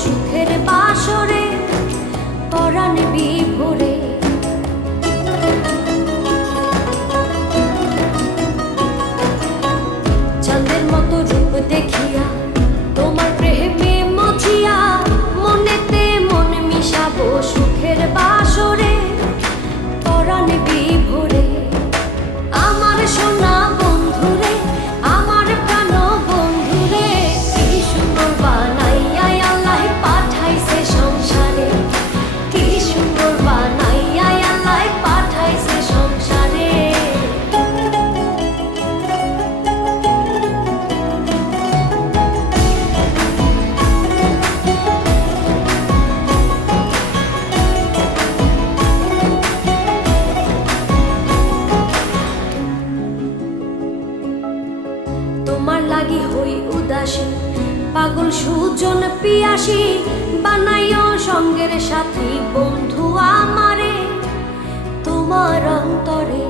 সুখের বাসরে পরাণ বিভোরে। চাঁদের মতো রূপ দেখিয়া তোমার প্রেমে মজিয়া মনেতে মন মিশাবো সুখের বাসরে পরাণ বিভোরে। আমার সোনা বন্ধুরে, আমার প্রাণ বন্ধুরে, কি সুন্দর বানাইয়া আল্লাহ পাঠাইছে সংসারে, কি সুন্দর বানাইয়া আল্লাহ পাঠাইছে সংসারে। তোমার লাগি হই উদাসী, পাগল সুজন পিয়াসী, বানাইও সঙ্গের সাথী বন্ধু আমারে তোমার অন্তরে।